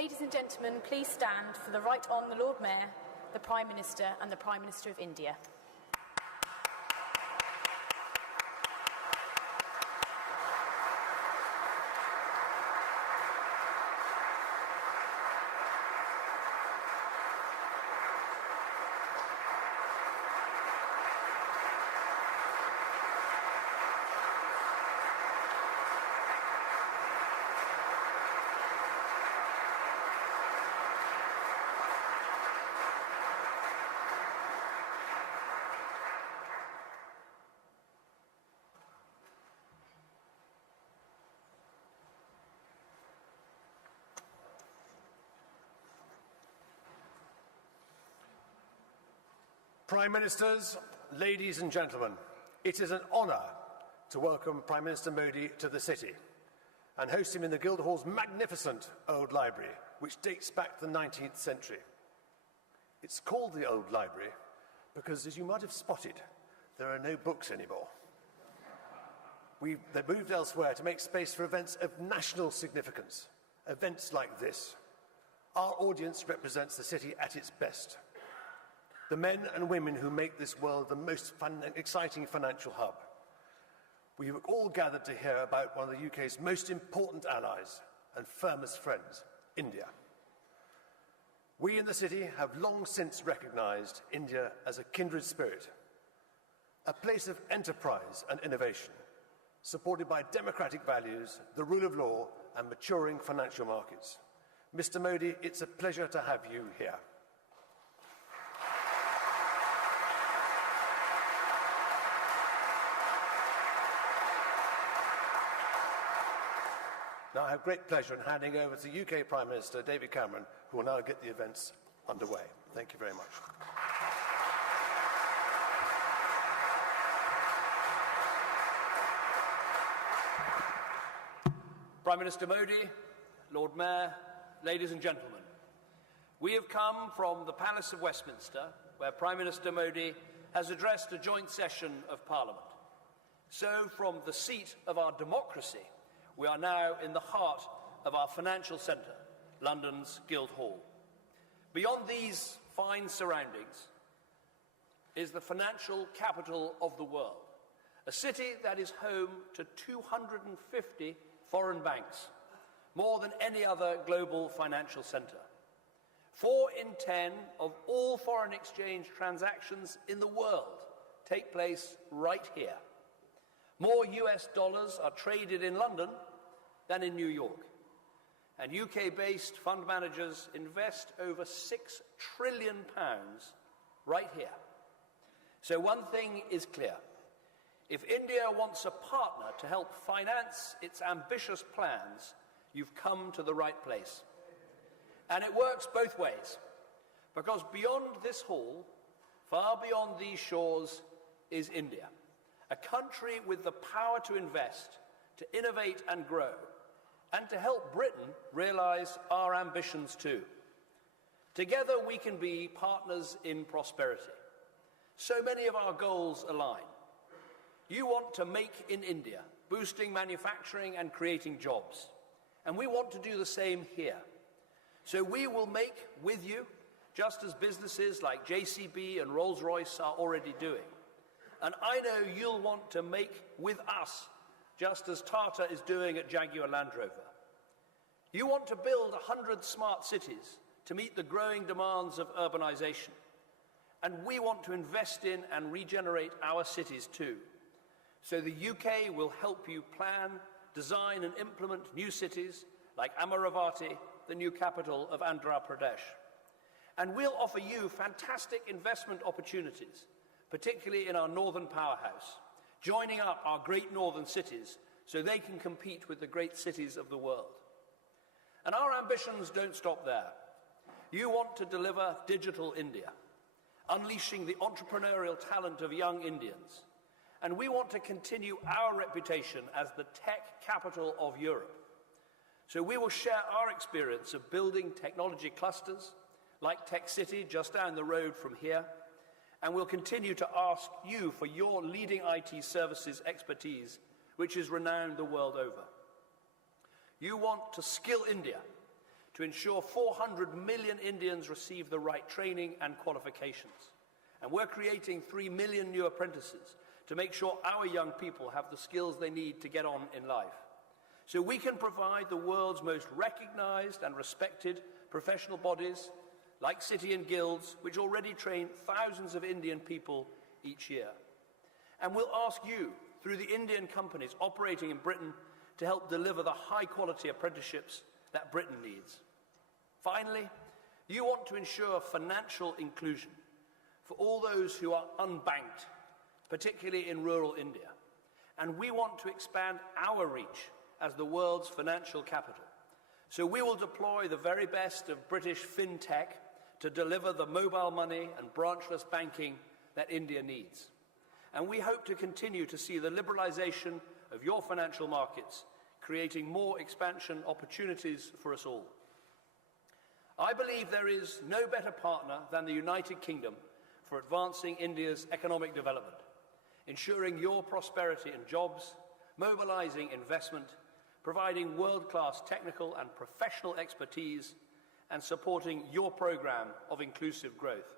Ladies and gentlemen, please stand for the Right Hon. The Lord Mayor, the Prime Minister and the Prime Minister of India. Prime Ministers, ladies and gentlemen, it is an honour to welcome Prime Minister Modi to the city and host him in the Guildhall's magnificent Old Library, which dates back to the 19th century. It's called the Old Library because, as you might have spotted, there are no books anymore. They've moved elsewhere to make space for events of national significance, events like this. Our audience represents the city at its best. The men and women who make this world the most exciting financial hub. We have all gathered to hear about one of the UK's most important allies and firmest friends, India. We in the city have long since recognised India as a kindred spirit, a place of enterprise and innovation, supported by democratic values, the rule of law and maturing financial markets. Mr. Modi, it's a pleasure to have you here. Now I have great pleasure in handing over to UK Prime Minister David Cameron, who will now get the events underway. Thank you very much. Prime Minister Modi, Lord Mayor, ladies and gentlemen, we have come from the Palace of Westminster, where Prime Minister Modi has addressed a joint session of Parliament. So, from the seat of our democracy, we are now in the heart of our financial centre, London's Guildhall. Beyond these fine surroundings is the financial capital of the world, a city that is home to 250 foreign banks, more than any other global financial centre. 4 in 10 of all foreign exchange transactions in the world take place right here. More US dollars are traded in London than in New York. And UK-based fund managers invest over £6 trillion right here. So one thing is clear. If India wants a partner to help finance its ambitious plans, you've come to the right place. And it works both ways, because beyond this hall, far beyond these shores, is India, a country with the power to invest, to innovate and grow, and to help Britain realise our ambitions too. Together we can be partners in prosperity. So many of our goals align. You want to make in India, boosting manufacturing and creating jobs. And we want to do the same here. So we will make with you, just as businesses like JCB and Rolls-Royce are already doing. And I know you'll want to make with us, just as Tata is doing at Jaguar Land Rover. You want to build 100 smart cities to meet the growing demands of urbanisation. And we want to invest in and regenerate our cities too. So the UK will help you plan, design and implement new cities like Amaravati, the new capital of Andhra Pradesh. And we'll offer you fantastic investment opportunities, particularly in our northern powerhouse, joining up our great northern cities so they can compete with the great cities of the world. And our ambitions don't stop there. You want to deliver digital India, unleashing the entrepreneurial talent of young Indians. And we want to continue our reputation as the tech capital of Europe. So we will share our experience of building technology clusters, like Tech City just down the road from here, and we'll continue to ask you for your leading IT services expertise, which is renowned the world over. You want to skill India, to ensure 400 million Indians receive the right training and qualifications. And we're creating 3 million new apprentices to make sure our young people have the skills they need to get on in life. So we can provide the world's most recognized and respected professional bodies, like city and guilds, which already train thousands of Indian people each year. And we'll ask you, through the Indian companies operating in Britain, to help deliver the high-quality apprenticeships that Britain needs. Finally, you want to ensure financial inclusion for all those who are unbanked, particularly in rural India. And we want to expand our reach as the world's financial capital. So we will deploy the very best of British fintech to deliver the mobile money and branchless banking that India needs. And we hope to continue to see the liberalization of your financial markets, creating more expansion opportunities for us all. I believe there is no better partner than the United Kingdom for advancing India's economic development, ensuring your prosperity and jobs, mobilizing investment, providing world-class technical and professional expertise, and supporting your program of inclusive growth.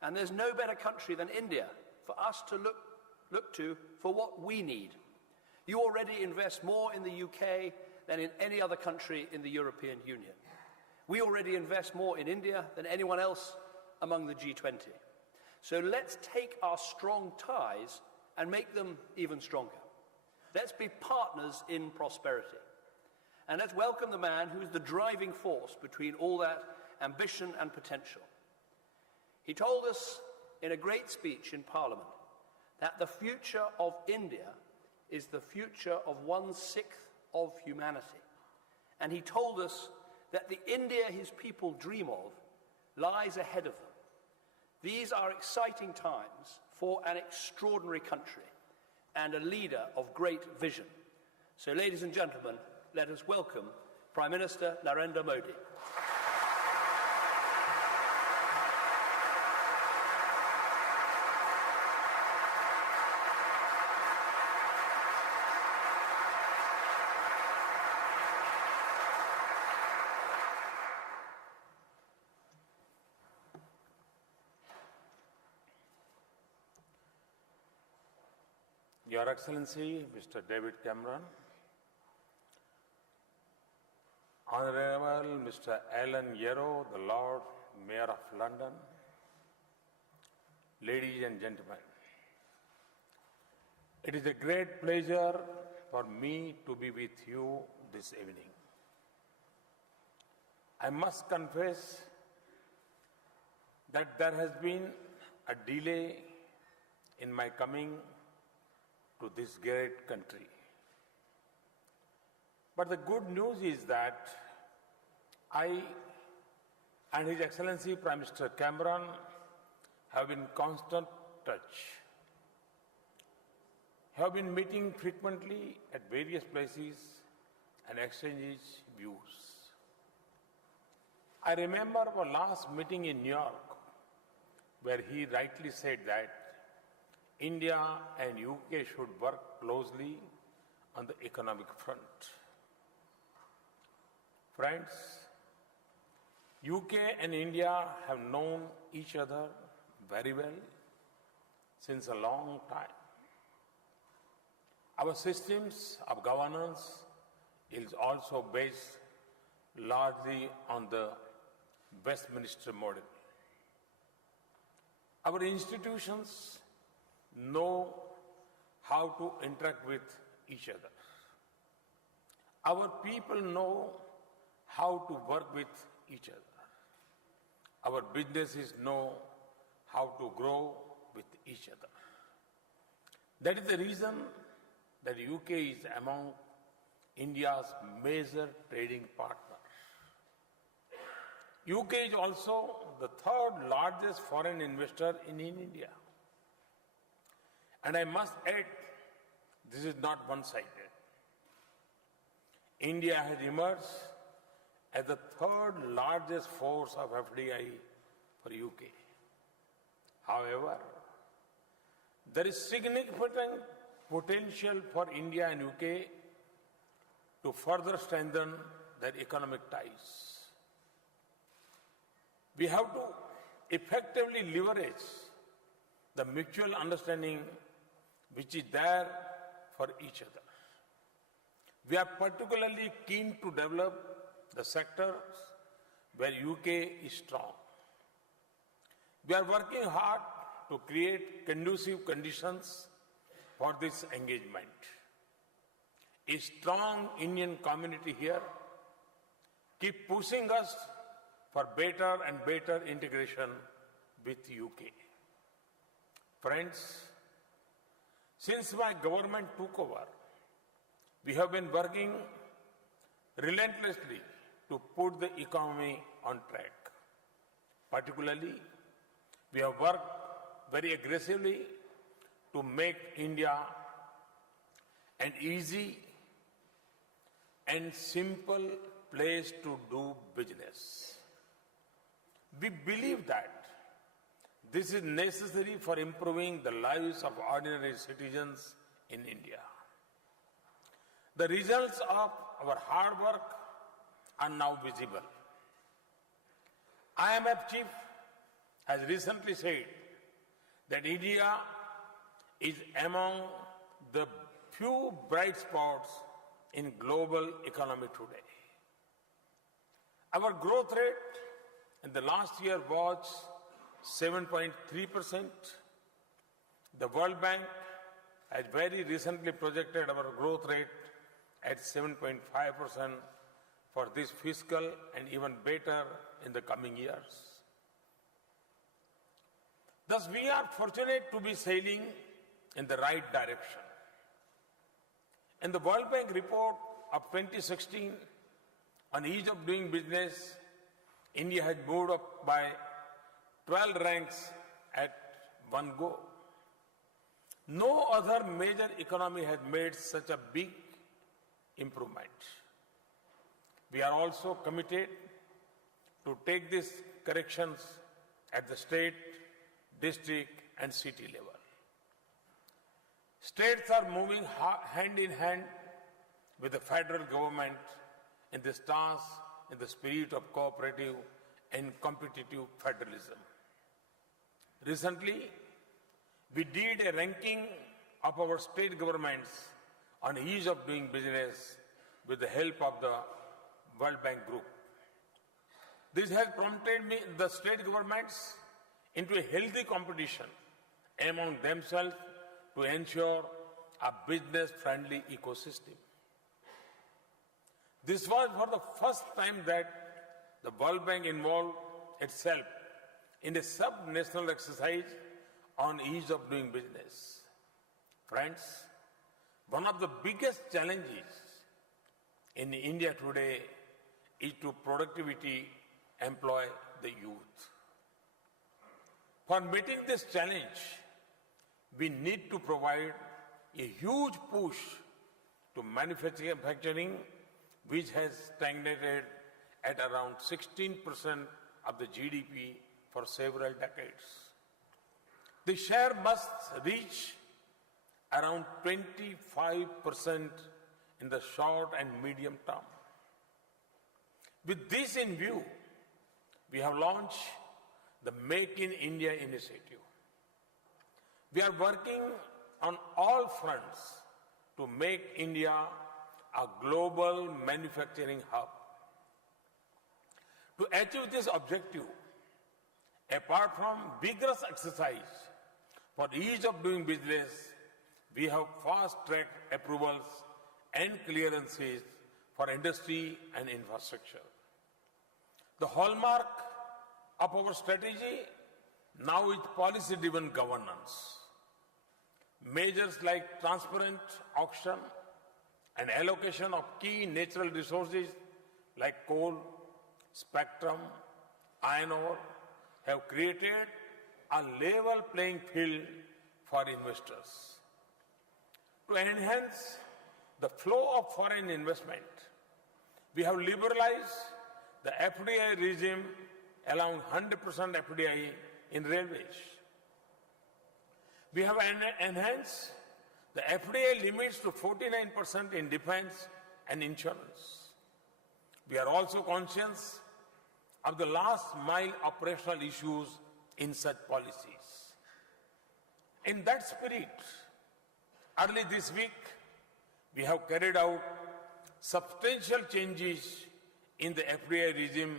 And there's no better country than India for us to look to for what we need. You already invest more in the UK than in any other country in the European Union. We already invest more in India than anyone else among the G20. So let's take our strong ties and make them even stronger. Let's be partners in prosperity. And let's welcome the man who is the driving force between all that ambition and potential. He told us in a great speech in Parliament that the future of India is the future of 1/6 of humanity. And he told us that the India his people dream of lies ahead of them. These are exciting times for an extraordinary country and a leader of great vision. So, ladies and gentlemen, let us welcome Prime Minister Narendra Modi. Your Excellency, Mr. David Cameron, Honorable Mr. Alan Yarrow, the Lord Mayor of London, ladies and gentlemen, it is a great pleasure for me to be with you this evening. I must confess that there has been a delay in my coming to this great country. But the good news is that I and His Excellency Prime Minister Cameron have been in constant touch, have been meeting frequently at various places and exchanging views. I remember our last meeting in New York, where he rightly said that India and UK should work closely on the economic front. Friends, UK and India have known each other very well since a long time. Our systems of governance is also based largely on the Westminster model. Our institutions know how to interact with each other. Our people know how to work with each other. Our businesses know how to grow with each other. That is the reason that the UK is among India's major trading partners. UK is also the third largest foreign investor in India. And I must add, this is not one-sided. India has emerged as the third largest force of FDI for UK. However, there is significant potential for India and UK to further strengthen their economic ties. We have to effectively leverage the mutual understanding which is there for each other. We are particularly keen to develop the sectors where UK is strong. We are working hard to create conducive conditions for this engagement. A strong Indian community here keep pushing us for better and better integration with UK. Friends, since my government took over, we have been working relentlessly to put the economy on track. Particularly, we have worked very aggressively to make India an easy and simple place to do business. We believe that this is necessary for improving the lives of ordinary citizens in India. The results of our hard work are now visible. IMF chief has recently said that India is among the few bright spots in global economy today. Our growth rate in the last year was 7.3%. The World Bank has very recently projected our growth rate at 7.5% for this fiscal and even better in the coming years. Thus, we are fortunate to be sailing in the right direction. In the World Bank report of 2016 on ease of doing business, India has moved up by 12 ranks at one go. No other major economy has made such a big improvement. We are also committed to take these corrections at the state, district and city level. States are moving hand in hand with the federal government in this task in the spirit of cooperative and competitive federalism. Recently, we did a ranking of our state governments on ease of doing business with the help of the World Bank Group. This has prompted the state governments into a healthy competition among themselves to ensure a business-friendly ecosystem. This was for the first time that the World Bank involved itself in a sub-national exercise on ease of doing business. Friends, one of the biggest challenges in India today is to productivity employ the youth. For meeting this challenge, we need to provide a huge push to manufacturing, which has stagnated at around 16% of the GDP for several decades. The share must reach around 25% in the short and medium term. With this in view, we have launched the Make in India initiative. We are working on all fronts to make India a global manufacturing hub. To achieve this objective, apart from vigorous exercise for ease of doing business, we have fast-tracked approvals and clearances for industry and infrastructure. The hallmark of our strategy now is policy-driven governance. Measures like transparent auction and allocation of key natural resources like coal, spectrum, iron ore have created a level playing field for investors. To enhance the flow of foreign investment, we have liberalized the FDI regime, allowing 100% FDI in railways. We have enhanced the FDI limits to 49% in defense and insurance. We are also conscious of the last mile operational issues in such policies. In that spirit, early this week, we have carried out substantial changes in the FDI regime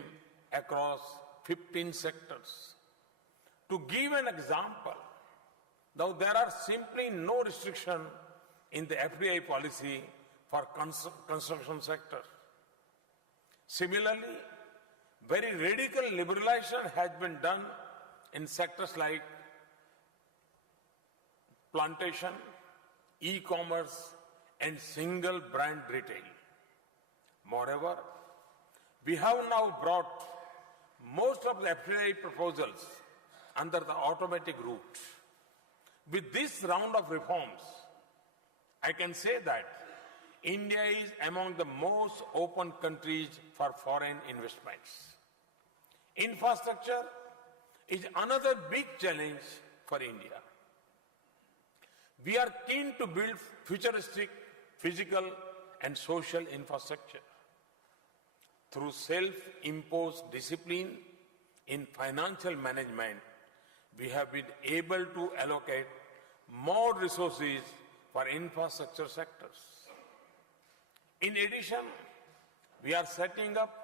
across 15 sectors. To give an example, now there are simply no restriction in the FDI policy for construction sector. Similarly, very radical liberalization has been done in sectors like plantation, e-commerce, and single brand retail. Moreover, we have now brought most of the FDI proposals under the automatic route. With this round of reforms, I can say that India is among the most open countries for foreign investments. Infrastructure is another big challenge for India. We are keen to build futuristic, physical, and social infrastructure. Through self-imposed discipline in financial management, we have been able to allocate more resources for infrastructure sectors. In addition, we are setting up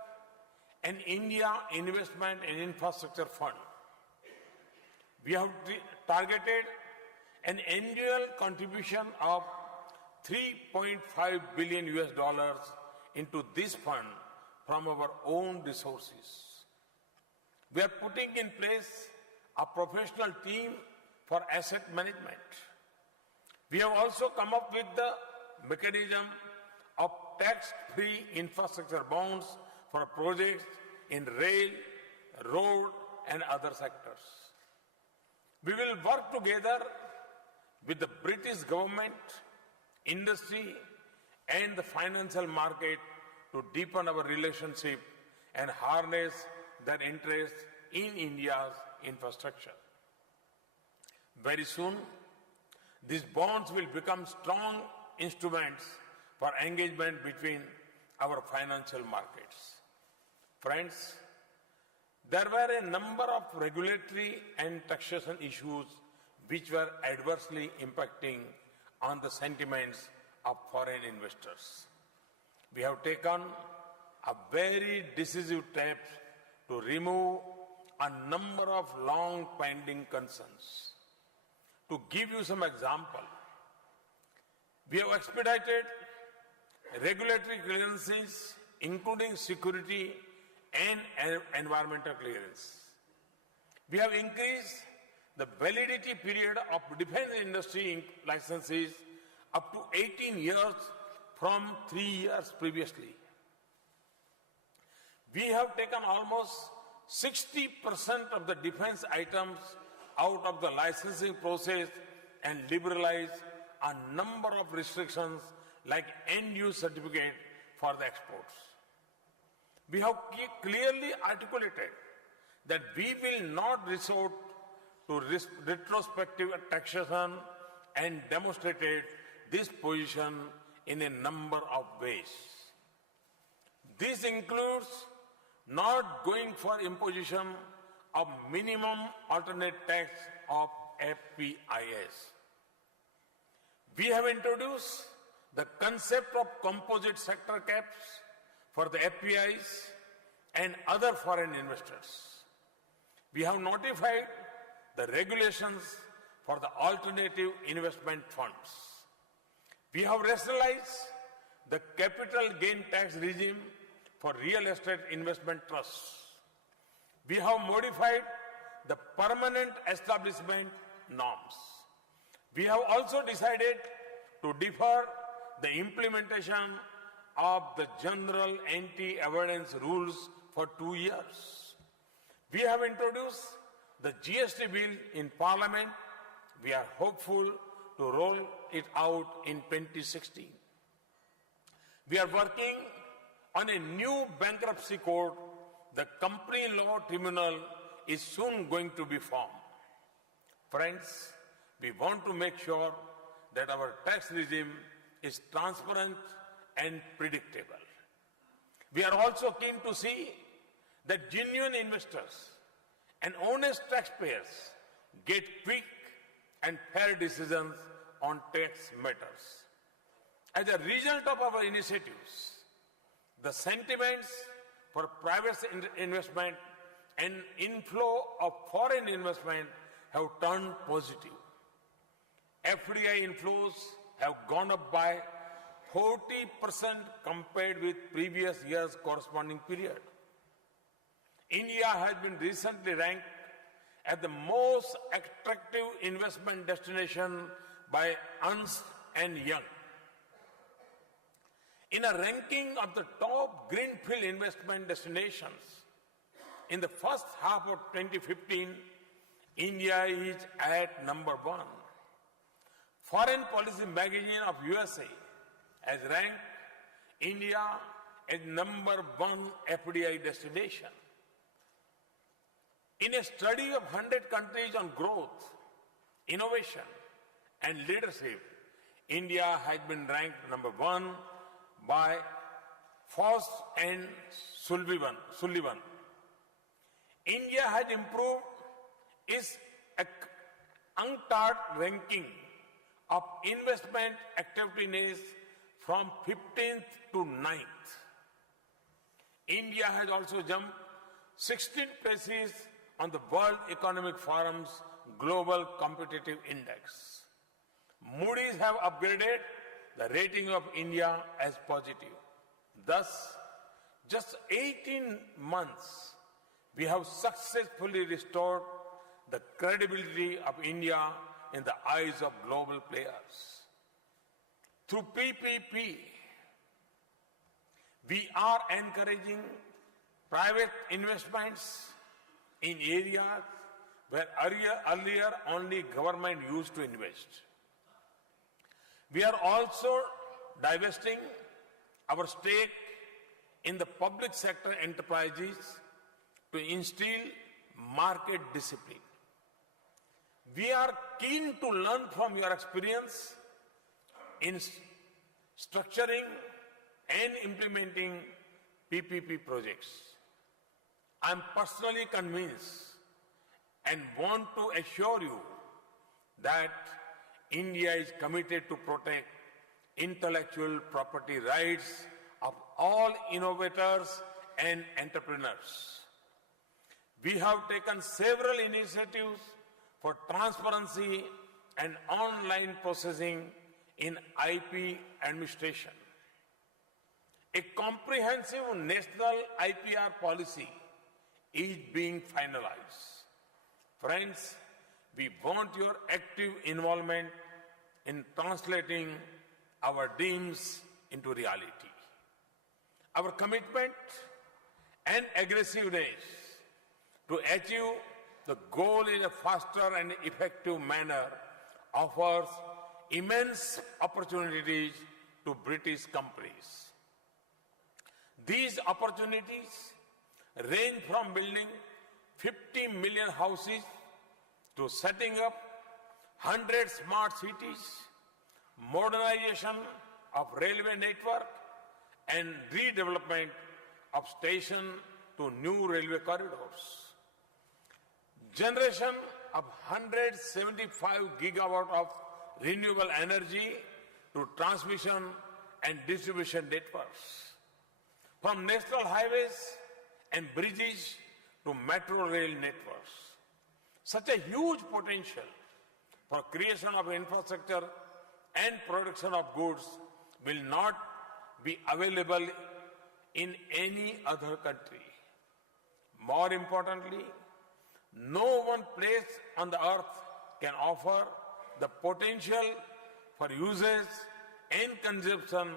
an India Investment and Infrastructure Fund. We have targeted an annual contribution of $3.5 billion into this fund from our own resources. We are putting in place a professional team for asset management. We have also come up with the mechanism of tax-free infrastructure bonds for projects in rail, road, and other sectors. We will work together with the British government, industry, and the financial market to deepen our relationship and harness their interest in India's infrastructure. Very soon, these bonds will become strong instruments for engagement between our financial markets. Friends, there were a number of regulatory and taxation issues which were adversely impacting on the sentiments of foreign investors. We have taken a very decisive steps to remove a number of long-pending concerns. To give you some example, we have expedited regulatory clearances, including security and environmental clearance. We have increased the validity period of defense industry licenses up to 18 years from 3 years previously. We have taken almost 60% of the defense items out of the licensing process and liberalized a number of restrictions like end-use certificate for the exports. We have clearly articulated that we will not resort to retrospective taxation and demonstrated this position in a number of ways. This includes not going for imposition of minimum alternate tax of FPIs. We have introduced the concept of composite sector caps for the FPIs and other foreign investors. We have notified the regulations for the alternative investment funds. We have rationalized the capital gain tax regime for real estate investment trusts. We have modified the permanent establishment norms. We have also decided to defer the implementation of the general anti-avoidance rules for 2 years. We have introduced the GST bill in Parliament. We are hopeful to roll it out in 2016. We are working on a new bankruptcy court. The company law tribunal is soon going to be formed. Friends, we want to make sure that our tax regime is transparent and predictable. We are also keen to see that genuine investors and honest taxpayers get quick and fair decisions on tax matters. As a result of our initiatives, the sentiments for private investment and inflow of foreign investment have turned positive. FDI inflows have gone up by 40% compared with previous year's corresponding period. India has been recently ranked as the most attractive investment destination by Ernst & Young. In a ranking of the top greenfield investment destinations, in the first half of 2015, India is at number 1. Foreign Policy magazine of USA has ranked India as number 1 FDI destination. In a study of 100 countries on growth, innovation, and leadership, India has been ranked number 1 by Frost and Sullivan. India has improved its UNCTAD ranking of investment activities from 15th to 9th. India has also jumped 16 places on the World Economic Forum's Global Competitive Index. Moody's have upgraded the rating of India as positive. Thus, just 18 months, we have successfully restored the credibility of India in the eyes of global players. Through PPP, we are encouraging private investments in areas where earlier only government used to invest. We are also divesting our stake in the public sector enterprises to instill market discipline. We are keen to learn from your experience in structuring and implementing PPP projects. I am personally convinced and want to assure you that India is committed to protect intellectual property rights of all innovators and entrepreneurs. We have taken several initiatives for transparency and online processing in IP administration. A comprehensive national IPR policy is being finalized. Friends, we want your active involvement in translating our dreams into reality. Our commitment and aggressiveness to achieve the goal in a faster and effective manner offers immense opportunities to British companies. These opportunities range from building 50 million houses to setting up 100 smart cities, modernization of railway network, and redevelopment of stations to new railway corridors. Generation of 175 gigawatt of renewable energy to transmission and distribution networks. From national highways and bridges to metro rail networks. Such a huge potential for creation of infrastructure and production of goods will not be available in any other country. More importantly, no one place on the earth can offer the potential for usage and consumption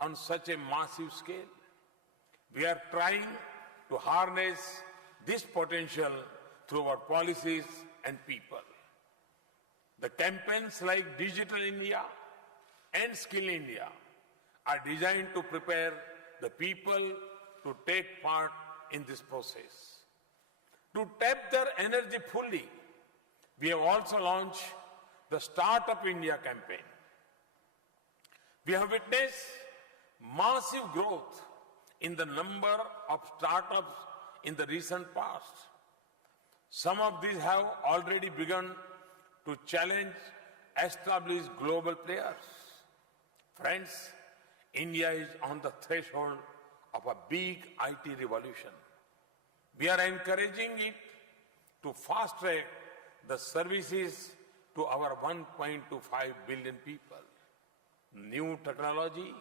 on such a massive scale. We are trying to harness this potential through our policies and people. The campaigns like Digital India and Skill India are designed to prepare the people to take part in this process. To tap their energy fully, we have also launched the Startup India campaign. We have witnessed massive growth in the number of startups in the recent past. Some of these have already begun to challenge established global players. Friends, India is on the threshold of a big IT revolution. We are encouraging it to fast-track the services to our 1.25 billion people. New technology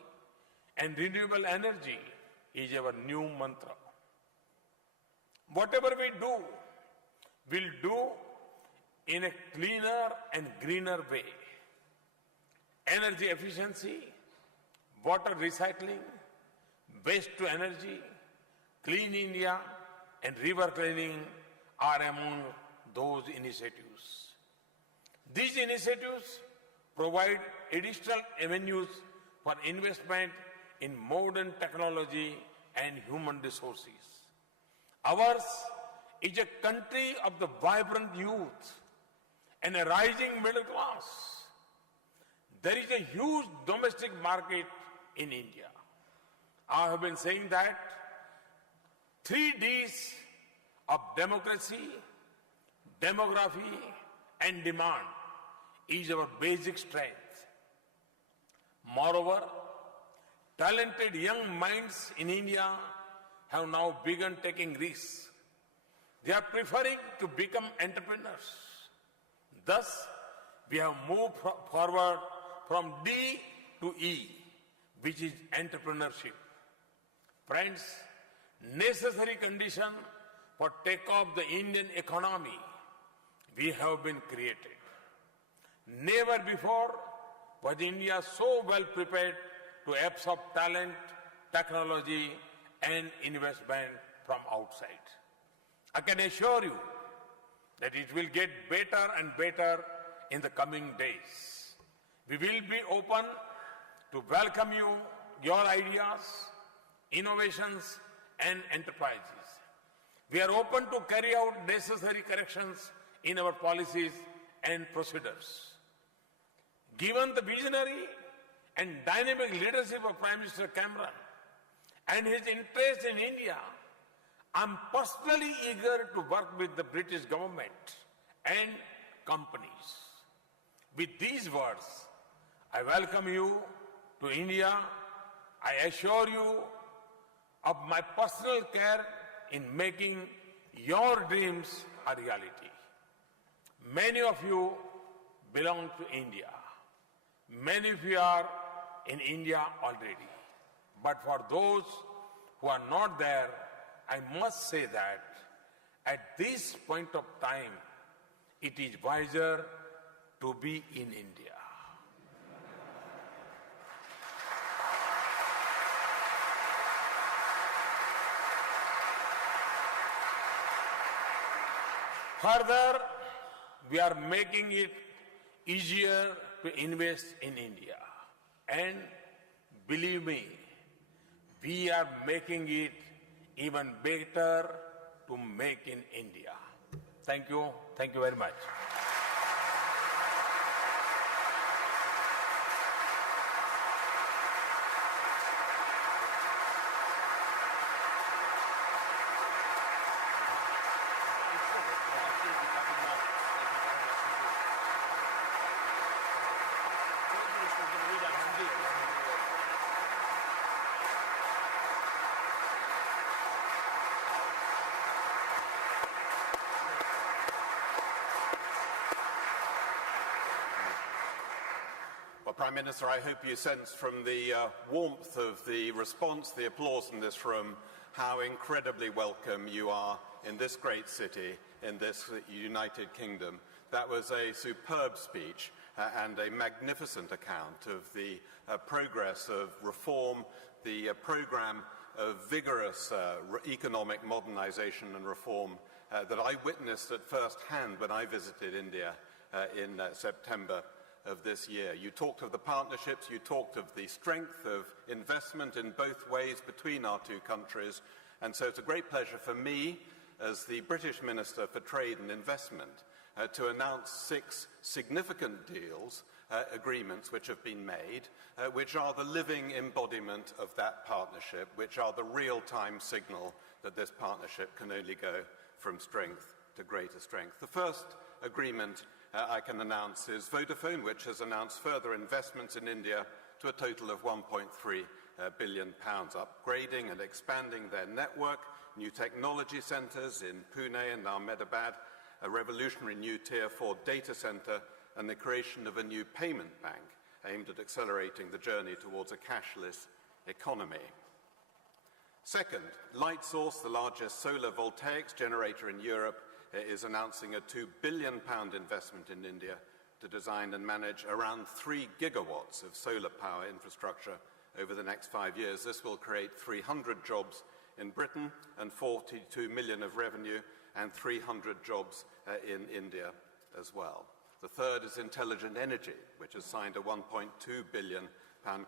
and renewable energy is our new mantra. Whatever we do, we'll do in a cleaner and greener way. Energy efficiency, water recycling, waste to energy, clean India, and river cleaning are among those initiatives. These initiatives provide additional avenues for investment in modern technology and human resources. Ours is a country of the vibrant youth and a rising middle class. There is a huge domestic market in India. I have been saying that 3 Ds of democracy, demography, and demand is our basic strength. Moreover, talented young minds in India have now begun taking risks. They are preferring to become entrepreneurs. Thus, we have moved forward from D to E, which is entrepreneurship. Friends, necessary condition for take-off the Indian economy we have been created. Never before was India so well prepared to absorb talent, technology, and investment from outside. I can assure you that it will get better and better in the coming days. We will be open to welcome you, your ideas, innovations, and enterprises. We are open to carry out necessary corrections in our policies and procedures. Given the visionary and dynamic leadership of Prime Minister Cameron and his interest in India, I am personally eager to work with the British government and companies. With these words, I welcome you to India. I assure you of my personal care in making your dreams a reality. Many of you belong to India. Many of you are in India already. But for those who are not there, I must say that at this point of time, it is wiser to be in India. Further, we are making it easier to invest in India. And believe me, we are making it even better to make in India. Thank you. Thank you very much. Well, Prime Minister, I hope you sense from the warmth of the response, the applause in this room, how incredibly welcome you are in this great city, in this United Kingdom. That was a superb speech and a magnificent account of the progress of reform, the program of vigorous economic modernization and reform that I witnessed at first hand when I visited India in September of this year. You talked of the partnerships, you talked of the strength of investment in both ways between our two countries, and so it's a great pleasure for me, as the British Minister for Trade and Investment, to announce 6 significant deals agreements which have been made, which are the living embodiment of that partnership, which are the real-time signal that this partnership can only go from strength to greater strength. The first agreement I can announce is Vodafone, which has announced further investments in India to a total of £1.3 billion, upgrading and expanding their network, new technology centres in Pune and Ahmedabad, a revolutionary new Tier 4 data centre, and the creation of a new payment bank aimed at accelerating the journey towards a cashless economy. Second, Lightsource, the largest solar voltaics generator in Europe, is announcing a £2 billion investment in India to design and manage around 3 gigawatts of solar power infrastructure over the next 5 years. This will create 300 jobs in Britain and 42 million of revenue and 300 jobs in India as well. The third is Intelligent Energy, which has signed a £1.2 billion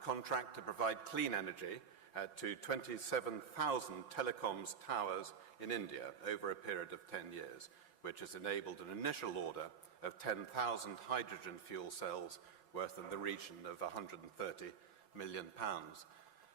contract to provide clean energy to 27,000 telecoms towers in India over a period of 10 years, which has enabled an initial order of 10,000 hydrogen fuel cells worth in the region of £130 million.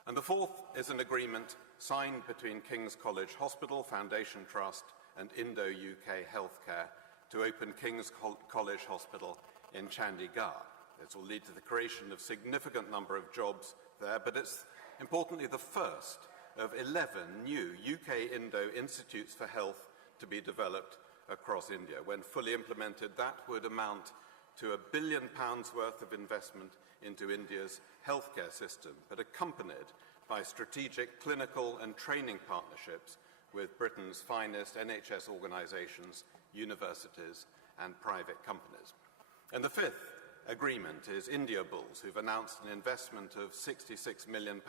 And the fourth is an agreement signed between King's College Hospital Foundation Trust and Indo-UK Healthcare to open King's College Hospital in Chandigarh. This will lead to the creation of a significant number of jobs there, but it's importantly the first of 11 new UK-Indo Institutes for Health to be developed across India. When fully implemented, that would amount to £1 billion worth of investment into India's healthcare system, but accompanied by strategic clinical and training partnerships with Britain's finest NHS organisations, universities and private companies. And the fifth agreement is Indiabulls, who've announced an investment of £66 million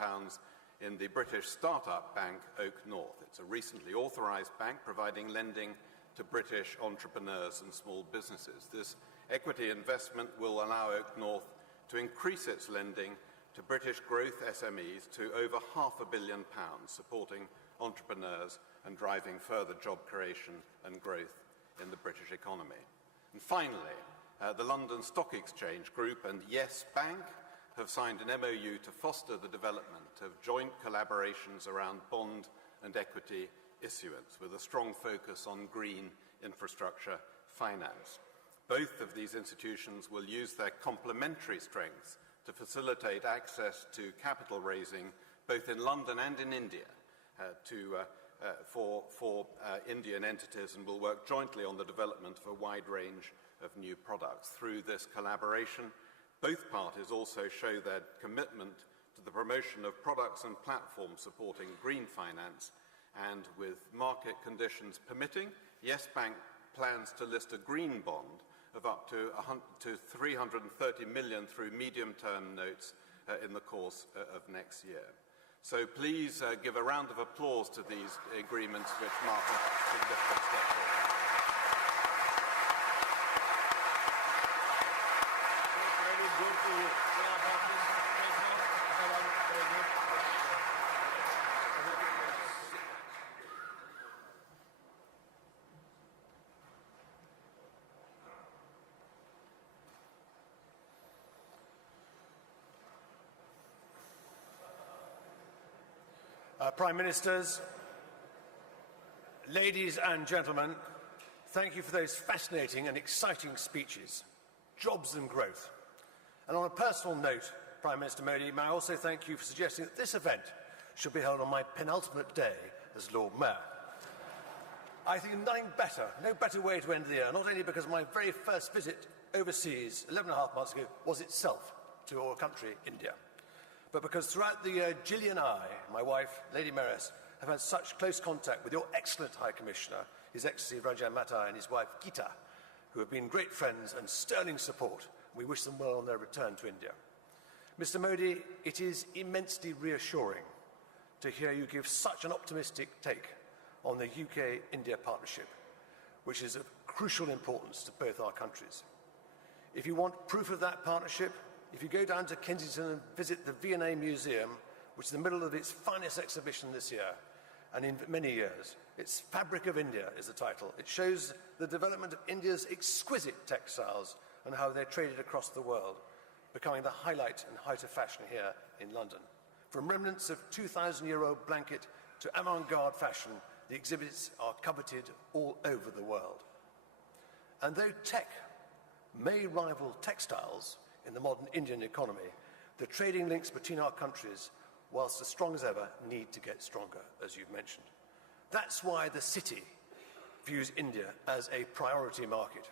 in the British startup bank Oak North. It's a recently authorised bank providing lending to British entrepreneurs and small businesses. This equity investment will allow Oak North to increase its lending to British growth SMEs to over £500 million, supporting entrepreneurs and driving further job creation and growth in the British economy. And finally, the London Stock Exchange Group and Yes Bank have signed an MOU to foster the development of joint collaborations around bond and equity issuance, with a strong focus on green infrastructure finance. Both of these institutions will use their complementary strengths to facilitate access to capital raising both in London and in India for Indian entities, and will work jointly on the development of a wide range of new products. Through this collaboration, both parties also show their commitment to the promotion of products and platforms supporting green finance, and with market conditions permitting, Yes Bank plans to list a green bond of up to 330 million through medium-term notes in the course of next year. So please give a round of applause to these agreements, which mark a significant step forward. Prime Ministers, ladies and gentlemen, thank you for those fascinating and exciting speeches. Jobs and growth. And on a personal note, Prime Minister Modi, may I also thank you for suggesting that this event should be held on my penultimate day as Lord Mayor. I think no better way to end the year, not only because my very first visit overseas 11.5 months ago was itself to your country, India, but because throughout the year, Gillian and I, my wife, Lady Mayoress, have had such close contact with your excellent High Commissioner, His Excellency Raja Matta, and his wife Geeta, who have been great friends and sterling support. We wish them well on their return to India. Mr. Modi, it is immensely reassuring to hear you give such an optimistic take on the UK-India partnership, which is of crucial importance to both our countries. If you want proof of that partnership, if you go down to Kensington and visit the V&A Museum, which is in the middle of its finest exhibition this year, and in many years, its Fabric of India is the title. It shows the development of India's exquisite textiles and how they're traded across the world. becoming the highlight and height of fashion here in London. From remnants of 2,000-year-old blanket to avant-garde fashion, the exhibits are coveted all over the world. And though tech may rival textiles in the modern Indian economy, the trading links between our countries, whilst as strong as ever, need to get stronger, as you've mentioned. That's why the city views India as a priority market.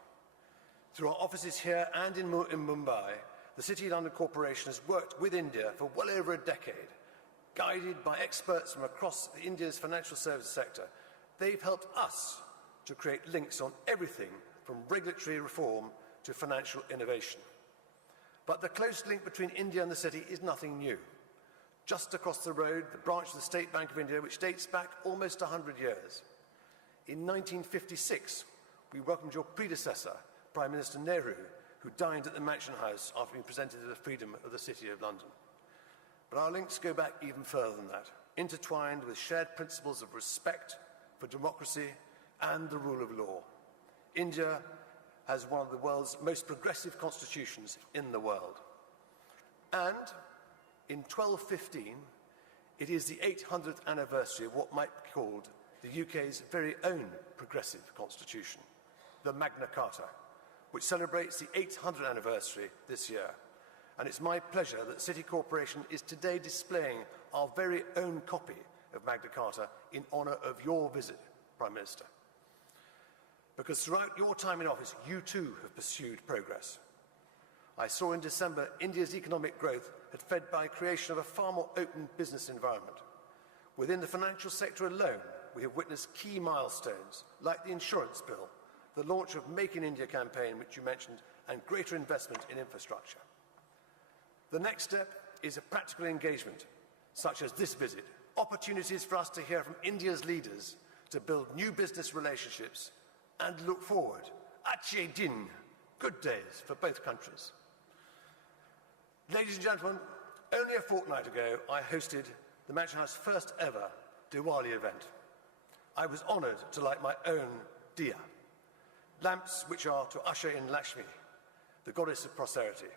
Through our offices here and in Mumbai, the City London Corporation has worked with India for well over a decade. Guided by experts from across India's financial services sector, they've helped us to create links on everything from regulatory reform to financial innovation. But the close link between India and the city is nothing new. Just across the road, the branch of the State Bank of India, which dates back almost 100 years. In 1956, we welcomed your predecessor, Prime Minister Nehru, who dined at the Mansion House after being presented with the freedom of the City of London. But our links go back even further than that, intertwined with shared principles of respect for democracy and the rule of law. India has one of the world's most progressive constitutions in the world. And in 1215, it is the 800th anniversary of what might be called the UK's very own progressive constitution, the Magna Carta, which celebrates the 800th anniversary this year. And it's my pleasure that City Corporation is today displaying our very own copy of Magna Carta in honour of your visit, Prime Minister. Because throughout your time in office, you too have pursued progress. I saw in December India's economic growth had fed by creation of a far more open business environment. Within the financial sector alone, we have witnessed key milestones like the insurance bill, the launch of Make in India campaign, which you mentioned, and greater investment in infrastructure. The next step is a practical engagement, such as this visit, opportunities for us to hear from India's leaders to build new business relationships and look forward. Achhe din, good days for both countries. Ladies and gentlemen, only a fortnight ago, I hosted the Mansion House first ever Diwali event. I was honoured to light my own diya, lamps which are to usher in Lakshmi, the goddess of prosperity.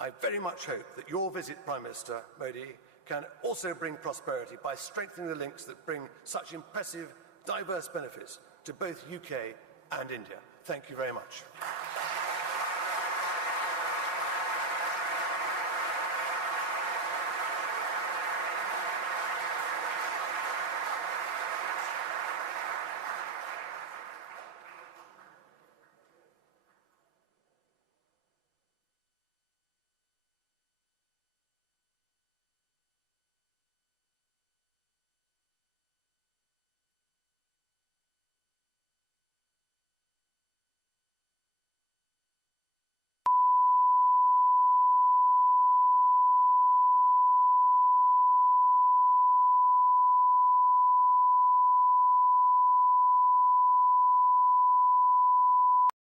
I very much hope that your visit, Prime Minister Modi, can also bring prosperity by strengthening the links that bring such impressive, diverse benefits to both UK and India. Thank you very much.